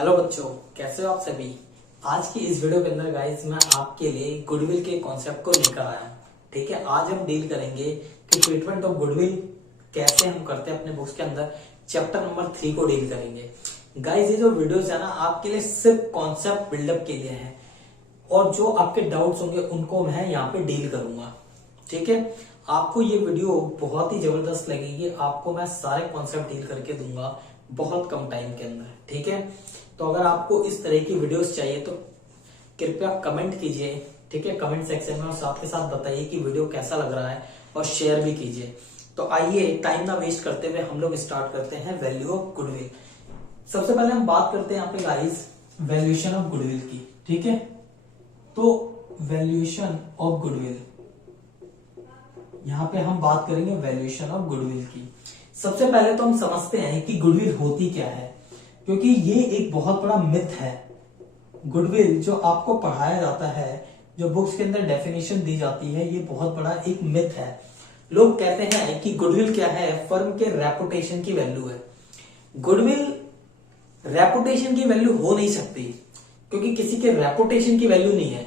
Hello बच्चों, कैसे हो आप सभी। आज की इस वीडियो के अंदर गाइस मैं आपके लिए गुडविल के कॉन्सेप्ट को लेकर आया हूं। ठीक है, आज हम डील करेंगे कि ट्रीटमेंट ऑफ गुडविल कैसे हम करते हैं अपने बुक्स के अंदर। चैप्टर नंबर 3 को डील करेंगे। गाइस ये जो वीडियोस है ना, आपके लिए सिर्फ कॉन्सेप्ट बिल्डअप के लिए है और जो आपके डाउट्स होंगे उनको मैं यहाँ पे डील करूंगा। ठीक है, आपको ये वीडियो बहुत ही जबरदस्त लगेगी। आपको मैं सारे कॉन्सेप्ट डील करके दूंगा बहुत कम टाइम के अंदर। ठीक है, तो अगर आपको इस तरह की वीडियोस चाहिए तो कृपया कमेंट कीजिए। ठीक है, कमेंट सेक्शन में और साथ के साथ बताइए कि वीडियो कैसा लग रहा है और शेयर भी कीजिए। तो आइए टाइम ना वेस्ट करते हुए हम लोग स्टार्ट करते हैं वैल्यू ऑफ गुडविल। सबसे पहले हम बात करते हैं यहाँ पे गाइस वैल्यूएशन ऑफ गुडविल की। ठीक है, तो वैल्यूएशन ऑफ गुडविल, यहां पे हम बात करेंगे वैल्यूएशन ऑफ गुडविल की। सबसे पहले तो हम समझते हैं कि गुडविल होती क्या है, क्योंकि ये एक बहुत बड़ा मिथ है। गुडविल जो आपको पढ़ाया जाता है, जो बुक्स के अंदर डेफिनेशन दी जाती है, ये बहुत बड़ा एक मिथ है। लोग कहते हैं कि गुडविल क्या है, फर्म के रेपुटेशन की वैल्यू है। गुडविल रेपुटेशन की वैल्यू हो नहीं सकती, क्योंकि किसी के रेपुटेशन की वैल्यू नहीं है।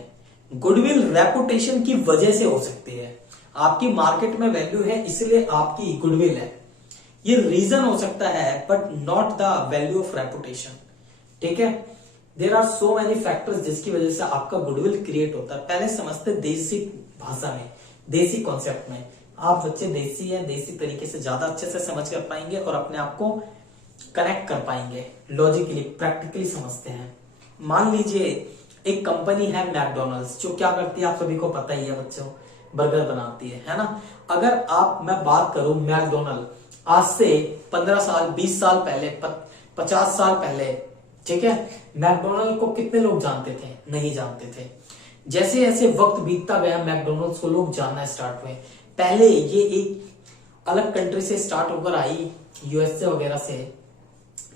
गुडविल रेपुटेशन की वजह से हो सकती है। आपकी मार्केट में वैल्यू है इसलिए आपकी गुडविल है, ये रीजन हो सकता है, but not the value of reputation. ठीक है, there are so many factors जिसकी वजह से आपका गुडविल क्रिएट होता है। पहले समझते देसी भाषा में, देसी कॉन्सेप्ट में। आप बच्चे देसी है, देसी तरीके से ज्यादा अच्छे से समझ कर पाएंगे और अपने आप को कनेक्ट कर पाएंगे, लॉजिकली प्रैक्टिकली समझते हैं। मान लीजिए एक कंपनी है मैकडोनल्ड्स, जो क्या करती है आप सभी को पता ही है बच्चों, बर्गर बनाती है ना। अगर मैं बात करूं मैकडोनल्ड आज से 15 साल 20 साल पहले 50 साल पहले, ठीक है, मैकडोनल्ड को कितने लोग जानते थे? नहीं जानते थे। जैसे जैसे वक्त बीतता गया मैकडोनल्ड्स को लोग जानना स्टार्ट हुए। पहले ये एक अलग कंट्री से स्टार्ट होकर आई, यूएसए वगैरह से।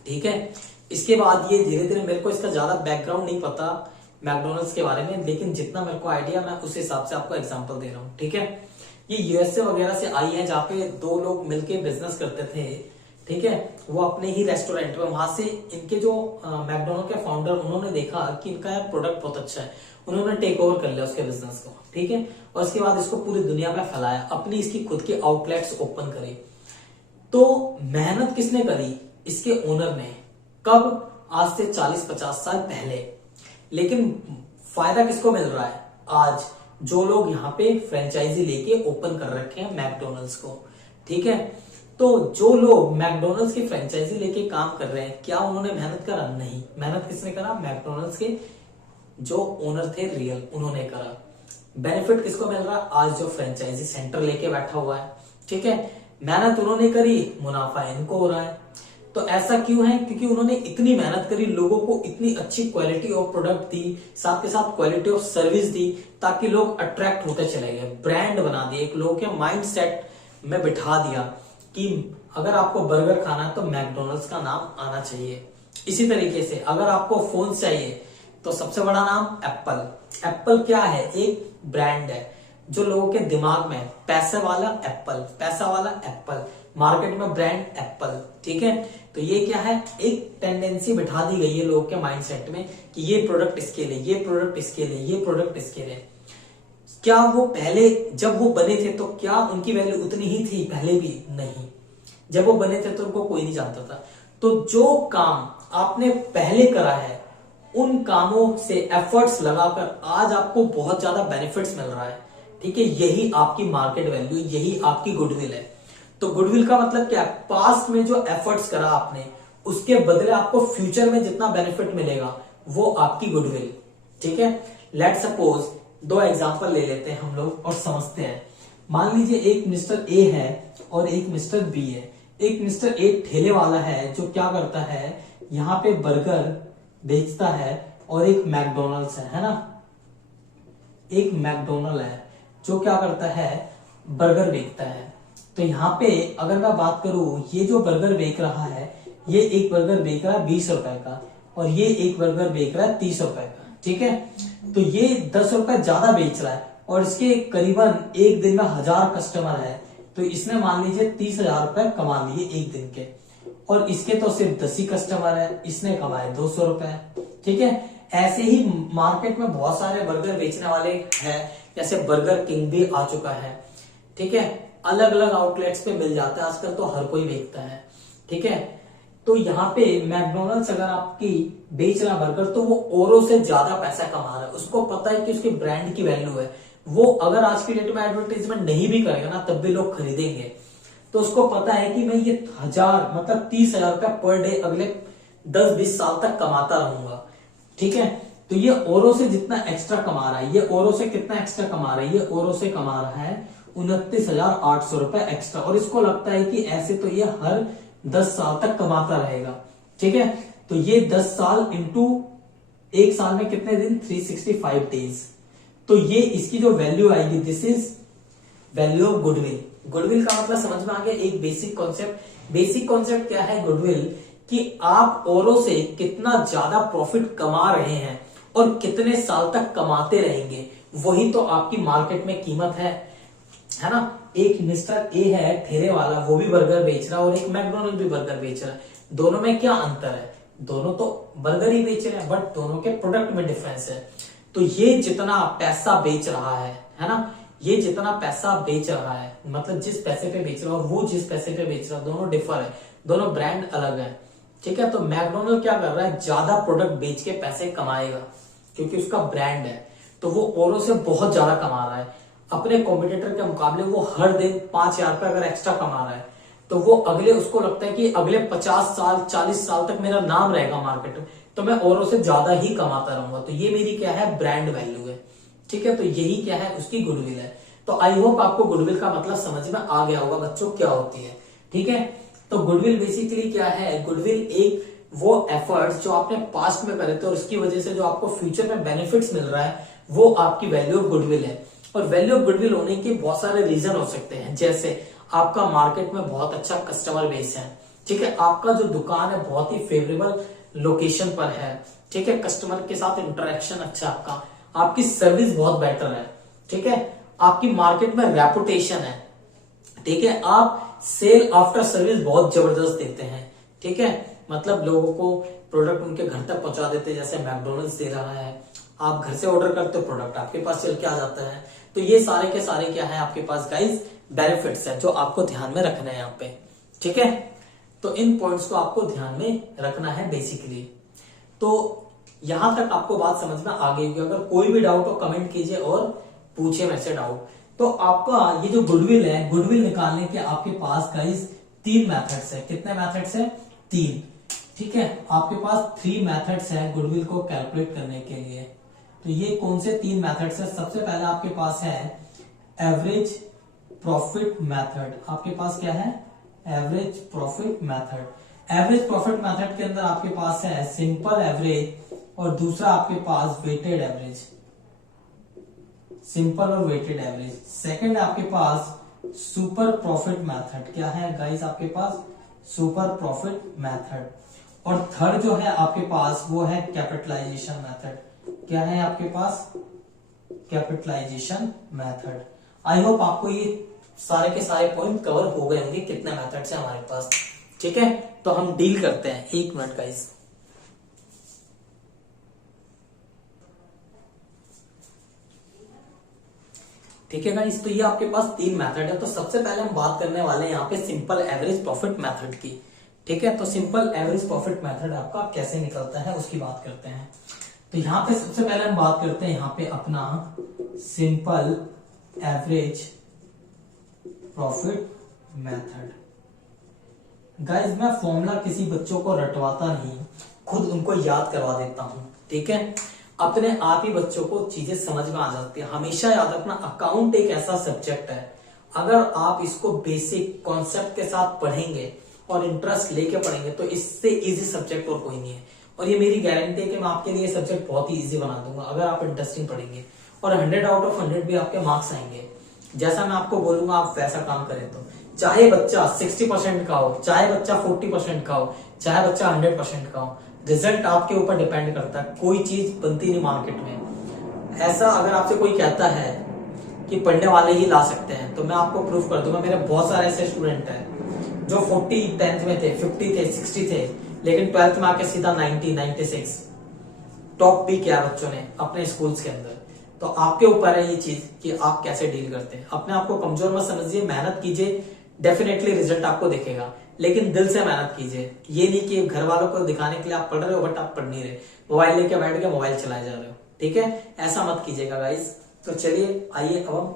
ठीक है, इसके बाद ये धीरे धीरे, मेरे को इसका ज्यादा बैकग्राउंड नहीं पता मैकडोनल्ड्स के बारे में, लेकिन जितना मेरे को आइडिया मैं उस हिसाब से आपको एग्जांपल दे रहा हूँ। ठीक है, ये यूएसए वगैरह से आई है, जहाँ पे दो लोग मिलके बिजनेस करते थे। ठीक है, वो अपने ही रेस्टोरेंट में, वहां से इनके जो मैकडोनल्ड के फाउंडर, उन्होंने देखा कि इनका यार प्रोडक्ट बहुत अच्छा है, उन्होंने टेक ओवर कर लिया उसके बिजनेस को। ठीक है, और इसके बाद इसको पूरी दुनिया में फैलाया, अपनी इसकी खुद की आउटलेट्स ओपन करे। तो मेहनत किसने करी? इसके ओनर ने। कब? आज से 40-50 साल पहले। लेकिन फायदा किसको मिल रहा है आज? जो लोग यहाँ पे फ्रेंचाइजी लेके ओपन कर रखे हैं मैकडोनल्ड्स को। ठीक है, तो जो लोग मैकडोनल्ड्स की फ्रेंचाइजी लेके काम कर रहे हैं, क्या उन्होंने मेहनत करा? नहीं। मेहनत किसने करा? मैकडोनल्ड्स के जो ओनर थे रियल, उन्होंने करा। बेनिफिट किसको मिल रहा? आज जो फ्रेंचाइजी सेंटर लेके बैठा हुआ है। ठीक है, मेहनत उन्होंने करी, मुनाफा इनको हो रहा है। तो ऐसा क्यों है? क्योंकि उन्होंने इतनी मेहनत करी, लोगों को इतनी अच्छी क्वालिटी ऑफ प्रोडक्ट दी, साथ के साथ क्वालिटी ऑफ सर्विस दी, ताकि लोग अट्रैक्ट होते चले गए। ब्रांड बना दिए, एक लोगों के माइंड सेट में बिठा दिया कि अगर आपको बर्गर खाना है तो मैकडोनल्ड्स का नाम आना चाहिए। इसी तरीके से अगर आपको फोन चाहिए तो सबसे बड़ा नाम एप्पल। एप्पल क्या है? एक ब्रांड है जो लोगों के दिमाग में, पैसे वाला एप्पल, पैसा वाला एप्पल, मार्केट में ब्रांड एप्पल। ठीक है, तो ये क्या है? एक टेंडेंसी बिठा दी गई है लोगों के माइंडसेट में कि ये प्रोडक्ट इसके लिए, ये प्रोडक्ट इसके लिए, ये प्रोडक्ट इसके लिए। क्या वो पहले जब वो बने थे तो क्या उनकी वैल्यू उतनी ही थी? पहले भी नहीं। जब वो बने थे तो उनको कोई नहीं जानता था। तो जो काम आपने पहले करा है, उन कामों से एफर्ट्स लगाकर आज आपको बहुत ज्यादा बेनिफिट्स मिल रहा है। ठीक है, यही आपकी मार्केट वैल्यू, यही आपकी गुडविल है। तो गुडविल का मतलब क्या है? पास्ट में जो एफर्ट्स करा आपने, उसके बदले आपको फ्यूचर में जितना बेनिफिट मिलेगा वो आपकी गुडविल। ठीक है, लेट सपोज 2 एग्जांपल ले लेते हैं हम लोग और समझते हैं। मान लीजिए एक मिस्टर ए है और एक मिस्टर बी है। एक मिस्टर ए ठेले वाला है जो क्या करता है, यहाँ पे बर्गर बेचता है, और एक मैकडोनल्ड्स है ना। एक मैकडोनल्ड है जो क्या करता है, बर्गर बेचता है। तो यहाँ पे अगर मैं बात करूं, ये जो बर्गर बेच रहा है, ये एक बर्गर बेच रहा है 20 रुपए का, और ये एक बर्गर बेच रहा है 30 रुपए का। ठीक है, तो ये 10 रुपए ज्यादा बेच रहा है और इसके करीबन एक दिन में 1000 कस्टमर है, तो इसने मान लीजिए 30,000 रुपए कमा लिए एक दिन के। और इसके तो सिर्फ 10 ही कस्टमर है, इसने कमाए 200 रुपए। ठीक है, ऐसे ही मार्केट में बहुत सारे बर्गर बेचने वाले हैं, जैसे बर्गर किंग भी आ चुका है। ठीक है, अलग अलग आउटलेट्स पे मिल जाता है, आजकल तो हर कोई बेचता है। ठीक है, तो यहाँ पे मैकडोनल्ड्स अगर आपकी बेच रहा बर्गर तो वो औरों से ज्यादा पैसा कमा रहा है, उसको पता है कि उसकी ब्रांड की वैल्यू है। वो अगर आज की डेट में एडवर्टाइजमेंट नहीं भी करेगा ना तब भी लोग खरीदेंगे, तो उसको पता है कि मैं ये 1000 मतलब 30,000 रुपया पर डे अगले 10-20 साल तक कमाता रहूंगा। ठीक है, तो ये औरों से जितना एक्स्ट्रा कमा रहा है, ये औरों से कितना एक्स्ट्रा कमा रहा है, ये औरों से कमा रहा है 29,800 रुपए एक्स्ट्रा, और इसको लगता है कि ऐसे तो ये हर 10 साल तक कमाता रहेगा। ठीक है, तो ये 10 साल इंटू एक साल में कितने दिन, 365 डेज। तो ये इसकी जो वैल्यू आएगी, this is value of goodwill. Goodwill का मतलब समझ में आ गया, एक बेसिक कॉन्सेप्ट। बेसिक कॉन्सेप्ट क्या है गुडविल, कि आप औरों से कितना ज्यादा प्रॉफिट कमा रहे हैं और कितने साल तक कमाते रहेंगे, वही तो आपकी मार्केट में कीमत है ना। एक मिस्टर ए है ठेले वाला, वो भी बर्गर बेच रहा है, और एक मैकडोनल्ड भी बर्गर बेच रहा है। दोनों में क्या अंतर है, दोनों तो बर्गर ही बेच रहे हैं, बट दोनों के प्रोडक्ट में डिफरेंस है। तो ये जितना पैसा बेच रहा है ना, ये जितना पैसा बेच रहा है, मतलब जिस पैसे पे बेच रहा है और वो जिस पैसे पे बेच रहा है, दोनों डिफर है, दोनों ब्रांड अलग है। ठीक है, तो मैकडोनल्ड क्या कर रहा है, ज्यादा प्रोडक्ट बेच के पैसे कमाएगा क्योंकि उसका ब्रांड है, तो वो औरों से बहुत ज्यादा कमा रहा है। अपने कॉम्पिटिटर के मुकाबले वो हर दिन 5,000 रुपए अगर एक्स्ट्रा कमा रहा है, तो वो अगले, उसको लगता है कि अगले 50 साल 40 साल तक मेरा नाम रहेगा मार्केट में, तो मैं औरों से ज्यादा ही कमाता रहूंगा। तो ये मेरी क्या है, ब्रांड वैल्यू है। ठीक है, तो यही क्या है, उसकी गुडविल है। तो आई होप आपको गुडविल का मतलब समझ में आ गया होगा बच्चों, क्या होती है। ठीक है, तो गुडविल बेसिकली क्या है, गुडविल एक वो एफर्ट्स जो आपने पास्ट में करे थे और उसकी वजह से जो आपको फ्यूचर में बेनिफिट्स मिल रहा है, वो आपकी वैल्यू ऑफ गुडविल है। और वैल्यू ऑफ गुडविल होने के बहुत सारे रीजन हो सकते हैं, जैसे आपका मार्केट में बहुत अच्छा कस्टमर बेस है। ठीक है, आपका जो दुकान है बहुत ही फेवरेबल लोकेशन पर है। ठीक है, कस्टमर के साथ इंटरेक्शन अच्छा आपका, आपकी सर्विस बहुत बेटर है। ठीक है, आपकी मार्केट में रेपुटेशन है। ठीक है, आप सेल आफ्टर सर्विस बहुत जबरदस्त देते हैं। ठीक है, मतलब लोगों को प्रोडक्ट उनके घर तक पहुंचा देते हैं, जैसे मैकडोनल्ड्स दे रहा है। आप घर से ऑर्डर करते हो, प्रोडक्ट आपके पास चल के आ जाता है। तो ये सारे के सारे क्या है आपके पास गाइस, बेनिफिट्स है जो आपको ध्यान में रखना है यहाँ पे। ठीक है, तो इन पॉइंट्स को आपको ध्यान में रखना है बेसिकली। तो यहां तक आपको बात समझ में आ गई होगी। अगर कोई भी डाउट हो कमेंट कीजिए और पूछिए मेरे से डाउट। तो आपका ये जो गुडविल है, गुडविल निकालने के आपके पास गाइस 3 मेथड्स है। कितने मेथड्स है, 3। ठीक है, आपके पास 3 मेथड्स है गुडविल को कैलकुलेट करने के लिए। तो ये कौन से 3 मेथड्स है, सबसे पहले आपके पास है एवरेज प्रॉफिट मेथड। आपके पास क्या है, average profit method. Average profit method के अंदर आपके पास है सिंपल एवरेज, और दूसरा आपके पास वेटेड एवरेज, सिंपल और वेटेड एवरेज। सेकंड आपके पास सुपर प्रॉफिट मेथड। क्या है गाइस आपके पास, सुपर प्रॉफिट मेथड। और थर्ड जो है आपके पास वो है कैपिटलाइजेशन मेथड। क्या है आपके पास, कैपिटलाइजेशन मेथड। आई होप आपको ये सारे के सारे पॉइंट कवर हो गए होंगे, कितने मेथड्स है हमारे पास। ठीक है, तो हम डील करते हैं, 1 मिनट गाइस। ठीक है गाइस, तो ये आपके पास 3 मेथड है। तो सबसे पहले हम बात करने वाले हैं यहाँ पे सिंपल एवरेज प्रॉफिट मेथड की। ठीक है, तो सिंपल एवरेज प्रॉफिट मेथड आपका कैसे निकलता है उसकी बात करते हैं। तो यहाँ पे सबसे पहले हम बात करते हैं यहाँ पे अपना simple average profit method. Guys मैं फॉर्मूला किसी बच्चों को रटवाता नहीं, खुद उनको याद करवा देता हूं। ठीक है, अपने आप ही बच्चों को चीजें समझ में आ जाती है। हमेशा याद रखना, अकाउंट एक ऐसा सब्जेक्ट है, अगर आप इसको बेसिक कॉन्सेप्ट के साथ पढ़ेंगे और इंटरेस्ट लेके पढ़ेंगे तो इससे इजी सब्जेक्ट और कोई नहीं है। और ये मेरी गारंटी है कि मैं आपके लिए सब्जेक्ट बहुत ही इजी बना दूंगा अगर आप इंटरेस्टिंग पढ़ेंगे। और 100 आउट ऑफ 100 भी आपके मार्क्स आएंगे। जैसा मैं आपको बोलूंगा आप वैसा काम करें, तो चाहे बच्चा 60% का हो, चाहे बच्चा 40% का हो, चाहे बच्चा 100% का हो, रिजल्ट आपके ऊपर डिपेंड करता है। कोई चीज बनती नहीं मार्केट में। ऐसा अगर आपसे कोई कहता है कि पढ़ने वाले ही ला सकते हैं, तो मैं आपको प्रूफ कर दूंगा। मेरे बहुत सारे ऐसे स्टूडेंट हैं जो 40 10th में थे, 50 थे, 60 थे, लेकिन 12th में आके सीधा 90, 96 टॉप भी किया बच्चों ने अपने स्कूल्स के अंदर। तो आपके ऊपर है ये चीज कि आप कैसे डील करते हैं। अपने आप को कमजोर मत समझिए, मेहनत कीजिए, डेफिनेटली रिजल्ट आपको दिखेगा, लेकिन दिल से मेहनत कीजिए। ये नहीं कि घर वालों को दिखाने के लिए आप पढ़ रहे हो बट आप पढ़ नहीं रहे, मोबाइल लेके बैठ के मोबाइल चलाए जा रहे हो, ठीक है, ऐसा मत कीजिएगा गाइस। तो चलिए आइए अब हम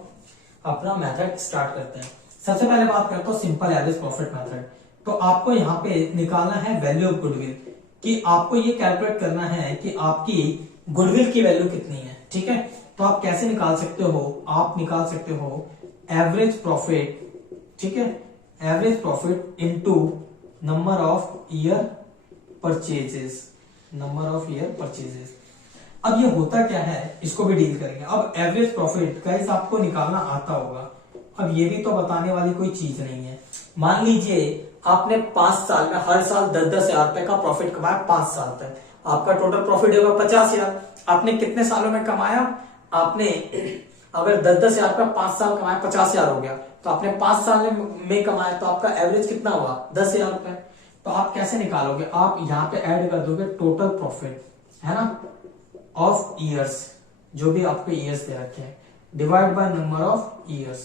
अपना मेथड स्टार्ट करते हैं। सबसे पहले बात करता हूँ सिंपल एवरेज प्रॉफिट मेथड। तो आपको यहाँ पे निकालना है वैल्यू ऑफ गुडविल, कि आपको ये कैलकुलेट करना है कि आपकी गुडविल की वैल्यू कितनी है, ठीक है। तो आप कैसे निकाल सकते हो, आप निकाल सकते हो एवरेज प्रॉफिट, ठीक है, average profit into number of year purchases, number of year purchases. अब ये होता क्या है, इसको भी डील करेंगे। अब एवरेज प्रॉफिट गाइस आपको निकालना आता होगा। अब ये भी तो बताने वाली कोई चीज नहीं है। मान लीजिए आपने 5 साल में हर साल 10-10 हजार रुपए का प्रॉफिट कमाया 5 साल तक, आपका टोटल प्रॉफिट होगा 50,000। आपने कितने सालों में कमाया, आपने अगर 10-10 हजार रुपया 5 साल कमाया 50,000 हो गया, तो आपने 5 साल में कमाया तो आपका एवरेज कितना हुआ 10,000 रुपए। तो आप कैसे निकालोगे, आप यहाँ पे ऐड कर दोगे टोटल प्रॉफिट, है ना, ऑफ ईयर्स, जो भी आपके ईयर्स दे रखे हैं, divide by number of years.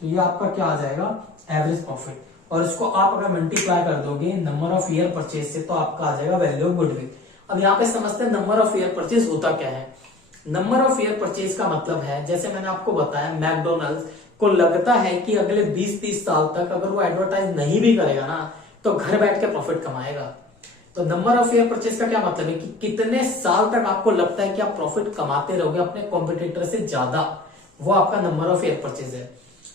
तो ये आपका क्या आ जाएगा एवरेज प्रॉफिट, और इसको आप अगर मल्टीप्लाई कर दोगे नंबर ऑफ ईयर परचेज से तो आपका आ जाएगा वैल्यू ऑफ गुडविल। अब यहाँ पे समझते हैं नंबर ऑफ ईयर परचेज होता क्या है। नंबर ऑफ ईयर परचेज का मतलब है, जैसे मैंने आपको बताया, मैकडोनल्ड्स को लगता है कि अगले 20-30 साल तक अगर वो एडवर्टाइज नहीं भी करेगा ना तो घर बैठ के प्रॉफिट कमाएगा। तो नंबर ऑफ ईयर परचेज का क्या मतलब है कि कितने साल तक आपको लगता है कि आप प्रॉफिट कमाते रहोगे अपने कॉम्पिटिटर से ज्यादा, वो आपका नंबर ऑफ ईयर परचेज है।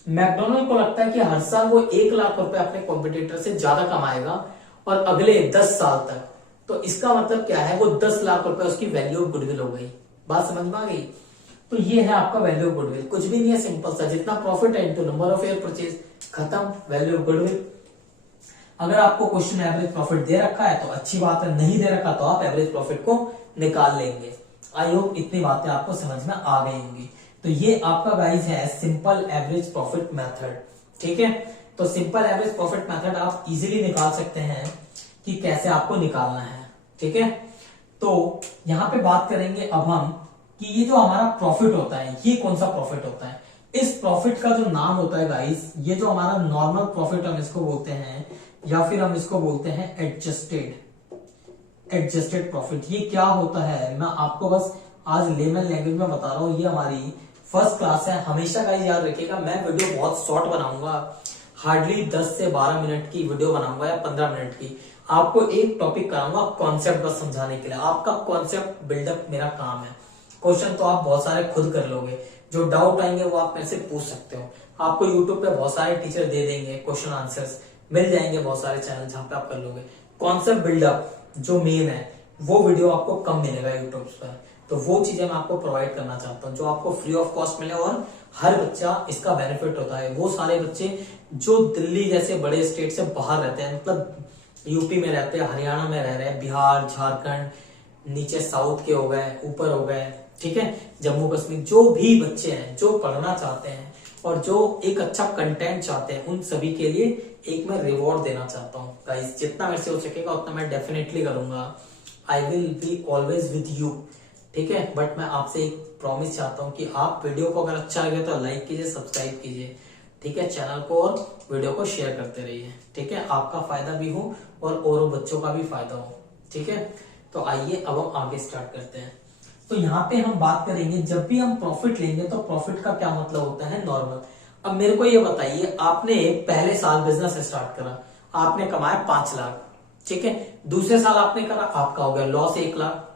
मैकडोनल्ड को लगता है कि हर साल वो 1 लाख रुपए अपने कॉम्पिटिटर से ज्यादा कमाएगा और अगले 10 साल तक, तो इसका मतलब क्या है, वो 10 लाख रुपए उसकी वैल्यू ऑफ गुडविल हो गई। बात समझ में आ गई। तो ये है आपका वैल्यू ऑफ गुडविल, कुछ भी नहीं है, सिंपल सा, जितना प्रॉफिट है into number of year purchase, खत्म, वैल्यू ऑफ गुडविल। अगर आपको क्वेश्चन एवरेज प्रॉफिट दे रखा है तो अच्छी बात है, नहीं दे रखा तो आप एवरेज प्रॉफिट को निकाल लेंगे। आई होप इतनी बातें आपको समझ में आ गई होंगी। तो ये आपका गाइस है सिंपल एवरेज प्रॉफिट मेथड, ठीक है। तो सिंपल एवरेज प्रॉफिट मेथड आप इजीली निकाल सकते हैं कि कैसे आपको निकालना है, ठीक है। तो यहां पे बात करेंगे अब हम कि ये जो हमारा प्रॉफिट होता है ये कौन सा प्रॉफिट होता है। इस प्रॉफिट का जो नाम होता है गाइस, ये जो हमारा नॉर्मल प्रॉफिट हम इसको बोलते हैं, या फिर हम इसको बोलते हैं एडजस्टेड प्रॉफिट। ये क्या होता है मैं आपको बस आज लेमन लैंग्वेज में बता रहा हूँ। ये हमारी फर्स्ट क्लास है, हमेशा गाइस याद रखिएगा, मैं वीडियो बहुत शॉर्ट बनाऊंगा, हार्डली 10 से 12 मिनट की वीडियो बनाऊंगा या 15 मिनट की। आपको एक टॉपिक कराऊंगा कॉन्सेप्ट बस समझाने के लिए, आपका कॉन्सेप्ट बिल्डअप मेरा काम है। क्वेश्चन तो आप बहुत सारे खुद कर लोगे, जो डाउट आएंगे वो आप मेरे से पूछ सकते हो। आपको यूट्यूब पे बहुत सारे टीचर दे देंगे, क्वेश्चन आंसर्स मिल जाएंगे, बहुत सारे चैनल जहां पे आप कर लोगे। कॉन्सेप्ट बिल्डअप जो मेन है वो वीडियो आपको कम मिलेगा यूट्यूब पर, तो वो चीजें मैं आपको प्रोवाइड करना चाहता हूँ जो आपको फ्री ऑफ कॉस्ट मिले और हर बच्चा इसका बेनिफिट होता है। वो सारे बच्चे जो दिल्ली जैसे बड़े स्टेट से बाहर रहते हैं, मतलब यूपी में रहते हैं, हरियाणा में रह रहे हैं, बिहार, झारखंड, नीचे साउथ के हो गए, ऊपर हो गए, ठीक है, जम्मू कश्मीर, जो भी बच्चे हैं जो पढ़ना चाहते हैं और जो एक अच्छा कंटेंट चाहते हैं, उन सभी के लिए एक मैं रिवॉर्ड देना चाहता हूँ गाइस। जितना मेरे से हो सकेगा उतना मैं डेफिनेटली करूंगा। I will be always with you, ठीक है। बट मैं आपसे एक प्रॉमिस चाहता हूँ कि आप वीडियो को अगर अच्छा लगे तो लाइक कीजिए, सब्सक्राइब कीजिए, ठीक है, चैनल को, और वीडियो को शेयर करते रहिए, ठीक है। आपका फायदा भी हो और बच्चों का भी फायदा हो, ठीक है। तो आइए अब हम आगे स्टार्ट करते हैं। तो यहाँ पे हम बात करेंगे, जब भी हम प्रॉफिट लेंगे तो प्रॉफिट का क्या मतलब होता है, नॉर्मल। अब मेरे को ये बताइए, आपने पहले साल बिजनेस स्टार्ट करा, आपने कमाया 5 लाख, ठीक है। दूसरे साल आपने करा, आपका हो गया लॉस 1 लाख,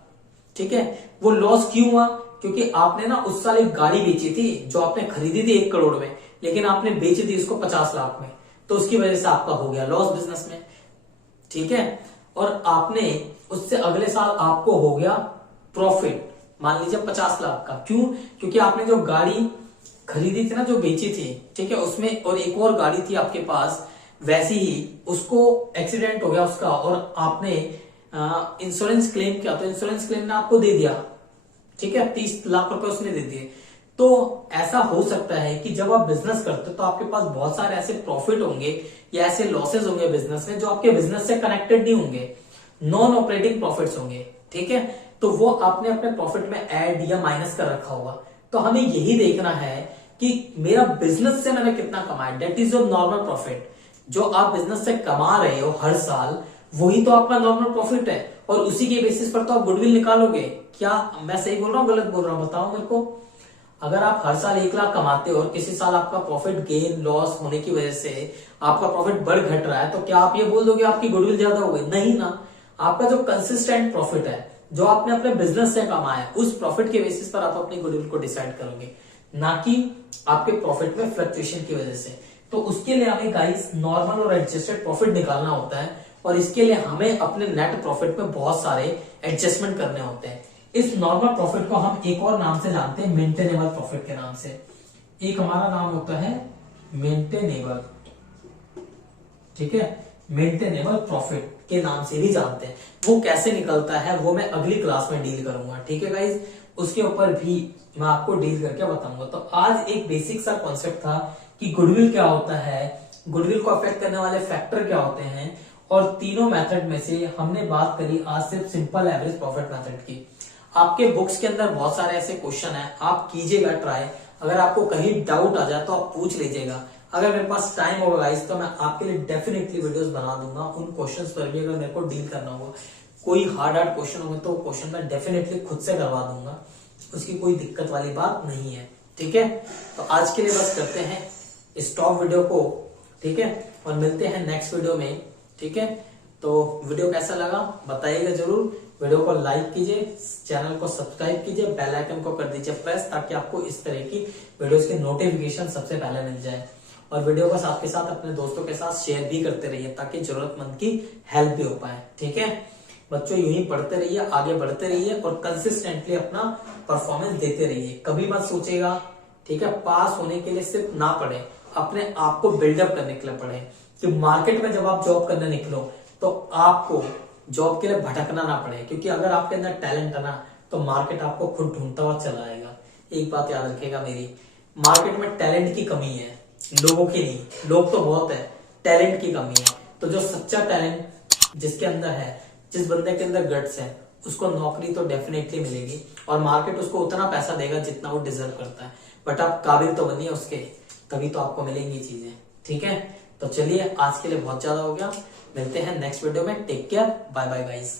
ठीक है। वो लॉस क्यों हुआ, क्योंकि आपने ना उस साल एक गाड़ी बेची थी जो आपने खरीदी थी 1 करोड़ में, लेकिन आपने बेची थी उसको 50 लाख में, तो उसकी वजह से आपका हो गया लॉस बिजनेस में, ठीक है। और आपने उससे अगले साल आपको हो गया प्रॉफिट, मान लीजिए 50 लाख का। क्यों, क्योंकि आपने जो गाड़ी खरीदी थी ना, जो बेची थी, ठीक है, उसमें और एक और गाड़ी थी आपके पास वैसी ही, उसको एक्सीडेंट हो गया उसका, और आपने इंश्योरेंस क्लेम किया, तो इंश्योरेंस क्लेम ने आपको दे दिया, ठीक है, 30 लाख रुपए उसने दे दिए। तो ऐसा हो सकता है कि जब आप बिजनेस करते हो तो आपके पास बहुत सारे ऐसे प्रॉफिट होंगे या ऐसे लॉसेस होंगे बिजनेस में जो आपके बिजनेस से कनेक्टेड नहीं होंगे, नॉन ऑपरेटिंग प्रॉफिट्स होंगे, ठीक है। तो वो आपने अपने प्रॉफिट में ऐड या माइनस कर रखा होगा। तो हमें यही देखना है कि मेरा बिजनेस से मैंने कितना कमाया, that is your normal profit. जो आप बिजनेस से कमा रहे हो हर साल, वही तो आपका नॉर्मल प्रॉफिट है, और उसी के बेसिस पर तो आप गुडविल निकालोगे। क्या मैं सही बोल रहा हूँ, गलत बोल रहा हूँ, बताओ मेरे को। अगर आप हर साल 1 लाख कमाते हो और किसी साल आपका प्रॉफिट गेन लॉस होने की वजह से आपका प्रॉफिट बढ़ घट रहा है, तो क्या आप ये बोल दोगे आपकी गुडविल ज्यादा हो गई? नहीं ना। आपका जो कंसिस्टेंट प्रॉफिट है, जो आपने अपने बिजनेस से कमाया, उस प्रॉफिट के बेसिस पर आप अपनी गुडविल को डिसाइड करोगे, ना कि आपके प्रॉफिट में फ्लक्चुएशन की वजह से। तो उसके लिए हमें गाइस नॉर्मल और एडजस्टेड प्रॉफिट निकालना होता है, और इसके लिए हमें अपने नेट प्रॉफिट में बहुत सारे एडजस्टमेंट करने होते हैं। इस नॉर्मल प्रॉफिट को हम एक और नाम से जानते हैं, मेंटेनेबल प्रॉफिट के नाम से। एक हमारा नाम होता है मेंटेनेबल, ठीक है, मेंटेनेबल प्रॉफिट के नाम से भी जानते हैं। वो कैसे निकलता है वो मैं अगली क्लास में डील करूंगा, ठीक है गाइज। उसके ऊपर भी मैं आपको डील करके बताऊंगा। तो आज एक बेसिक सा कॉन्सेप्ट था कि गुडविल क्या होता है, गुडविल को अफेक्ट करने वाले फैक्टर क्या होते हैं, और तीनों मेथड में से हमने बात करी आज सिर्फ सिंपल एवरेज प्रॉफिट मेथड की। आपके बुक्स के अंदर बहुत सारे ऐसे क्वेश्चन है, आप कीजिएगा ट्राई। अगर आपको कहीं डाउट आ जाए तो आप पूछ लीजिएगा। अगर मेरे पास टाइम होगा गाइस तो मैं आपके लिए डेफिनेटली वीडियोस बना दूंगा उन क्वेश्चंस पर भी, अगर मेरे को डील करना होगा। कोई हार्ड क्वेश्चन होंगे तो क्वेश्चन मैं डेफिनेटली खुद से करवा दूंगा, उसकी कोई दिक्कत वाली बात नहीं है, ठीक है। तो आज के लिए बस करते हैं स्टॉप वीडियो को, ठीक है, और मिलते हैं नेक्स्ट वीडियो में, ठीक है। तो वीडियो कैसा लगा बताइएगा जरूर। वीडियो को लाइक कीजिए, चैनल को सब्सक्राइब कीजिए, बेल आइकन को कर दीजिए प्रेस, ताकि आपको इस तरह की वीडियोस की नोटिफिकेशन सबसे पहले मिल जाए। और वीडियो को साथ के साथ अपने दोस्तों के साथ शेयर भी करते रहिए, ताकि जरूरतमंद की हेल्प भी हो पाए, ठीक है। बच्चों यूं ही पढ़ते रहिए, आगे बढ़ते रहिए, और कंसिस्टेंटली अपना परफॉर्मेंस देते रहिए। कभी मत सोचेगा, ठीक है, पास होने के लिए सिर्फ ना पढ़े, अपने आप को बिल्डअप करने के लिए पढ़े। कि मार्केट में जब आप जॉब करने निकलो तो आपको जॉब के लिए भटकना ना पड़े, क्योंकि अगर आपके अंदर टैलेंट है ना, तो मार्केट आपको खुद ढूंढता हुआ चला आएगा। एक बात याद रखिएगा मेरी, मार्केट में टैलेंट की कमी है, लोगों की नहीं। लोग तो बहुत है, टैलेंट की कमी है। तो जो सच्चा टैलेंट जिसके अंदर है, जिस बंदे के अंदर गट्स है, उसको नौकरी तो डेफिनेटली मिलेगी, और मार्केट उसको उतना पैसा देगा जितना वो डिजर्व करता है। बट आप काबिल तो बनिए उसके, तभी तो आपको मिलेंगी चीजें, ठीक है। तो चलिए आज के लिए बहुत ज्यादा हो गया, मिलते हैं नेक्स्ट वीडियो में। Take care, bye bye guys.